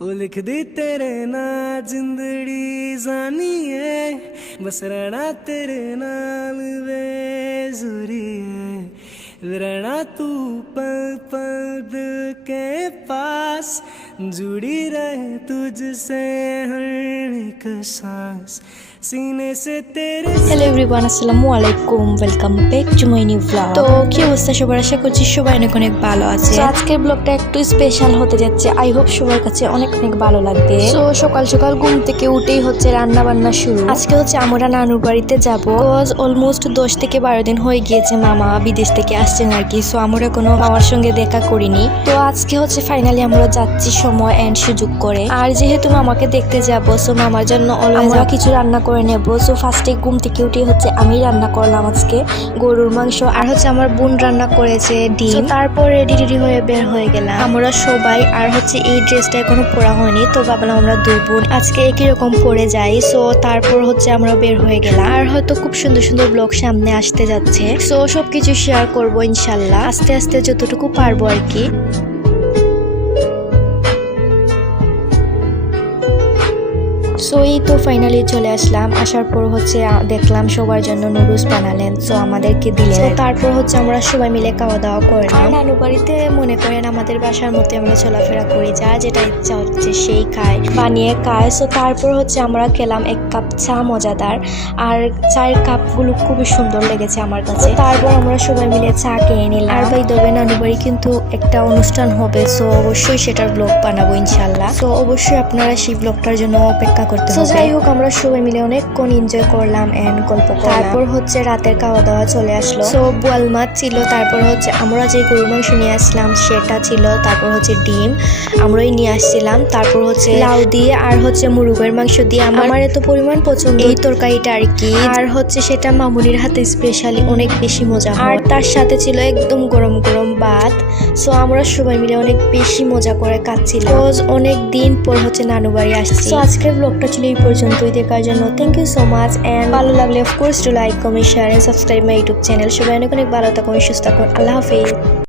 ਉਹ ਲਿਖਦੀ ਤੇਰੇ ਨਾਲ ਜ਼ਿੰਦੜੀ ਜਾਨੀ ਏ ਬਸ ਰਹਿਣਾ ਤੇਰੇ ਨਾਲ ਵੇ ਜ਼ਰੂਰੀ रहना तू पल पल दिल के पास जुड़ी रहे तुझसे हर एक सांस सीने से तेरे। হ্যালো এভরিওয়ান, আসসালামু আলাইকুম, welcome back to my new blog. তো কি অবস্থা সবার? আশা করছি সবাই অনেক অনেক ভালো আছে। তো আজকের ব্লগটা একটু স্পেশাল হতে যাচ্ছে, আই হোপ সবার কাছে অনেক অনেক ভালো লাগবে। তো সকাল সকাল ঘুম থেকে উঠেই হচ্ছে রান্না বান্না শুরু। আজকে হচ্ছে আমরা নানুর বাড়িতে যাবো। অলমোস্ট 10 থেকে 12 দিন হয়ে গিয়েছে মামা বিদেশ থেকে আসছেন আর কি। সো আমরা কোনো মামার সঙ্গে দেখা করিনি। তো আজকে হচ্ছে ফাইনালি আমরা যাচ্ছি সময় এন্ড সুযোগ করে। আর যেহেতু মামাকে দেখতে যাবো, সো মামার জন্য আমরা কিছু রান্না করে নেব। সো ফার্স্টে ঘুম থেকে উঠে হচ্ছে আমি রান্না করলাম আজকে গরুর মাংস, আর হচ্ছে আমার বোন রান্না করেছে ডিম। তারপর রেডি হয়ে বের হয়ে গেলাম আমরা সবাই। আর হচ্ছে এই ড্রেসটা এখনো পরা হয়নি, তো ভাবলাম আমরা দুই বোন আজকে একই রকম পরে যাই। সো তারপর হচ্ছে আমরা বের হয়ে গেলাম। আর হয়তো খুব সুন্দর সুন্দর ব্লগ সামনে আসতে যাচ্ছে। সো সবকিছু শেয়ার করবো ইনশাল্লাহ, আস্তে আস্তে যতটুকু পারবো আর কি। সো এই তো ফাইনালি চলে আসলাম। আসার পর হচ্ছে দেখলাম সবার জন্য নুডলস বানালেন, সো আমাদেরকে দিলেন। তারপর হচ্ছে আমরা সবাই মিলে খাওয়া দাওয়া করলাম। নানু বাড়িতে মনে করেন আমাদের বাসার মধ্যে আমরা চলাফেরা করি, যা যেটা ইচ্ছা হচ্ছে সেই খায়, বানিয়ে খায়। সো তারপর হচ্ছে আমরা খেলাম 1 কাপ চা মজাদার, আর চায়ের কাপগুলো খুবই সুন্দর লেগেছে আমার কাছে। তারপর আমরা সবাই মিলে চা খেয়ে নিলাম। আর ভাই দেবে নানু বাড়ি কিন্তু একটা অনুষ্ঠান হবে, সো অবশ্যই সেটার ব্লগ বানাবো ইনশাল্লাহ। সো অবশ্যই আপনারা সেই ব্লগটার জন্য অপেক্ষা করতে হবে। যাই হোক, আমরা সবাই মিলে অনেকক্ষণ এনজয় করলাম এন্ড গল্প করলাম। তারপর হচ্ছে রাতের খাওয়া দাওয়া চলে আসলো। সো বোয়াল মাছ ছিল, তারপর হচ্ছে আমরা যে গরুর মাংস নিয়ে আসলাম সেটা ছিল, তারপর হচ্ছে ডিম আমরাই নিয়ে আসছিলাম, তারপর হচ্ছে লাউ দিয়ে আর হচ্ছে মুরগের মাংস দিয়ে। আমার এত পরিমাণ পছন্দ এই তরকারিটা আর কি। আর হচ্ছে সেটা মামুনির হাতে স্পেশালি অনেক বেশি মজা হয়। আর তার সাথে ছিল একদম গরম গরম ভাত। সো আমরা সবাই মিলে অনেক বেশি মজা করে খাচ্ছিলাম। অনেক দিন পর হচ্ছে নানু বাড়ি আসছি। সো আজকের ব্লগটা ছিল এই পর্যন্তই। দেখার জন্য thank you so much, and ভালো লাগলে of course to like, comment, share and subscribe my YouTube channel. সবাই অনেক অনেক ভালো থাকুন, সুস্থ থাকুন। আল্লাহ হাফিজ।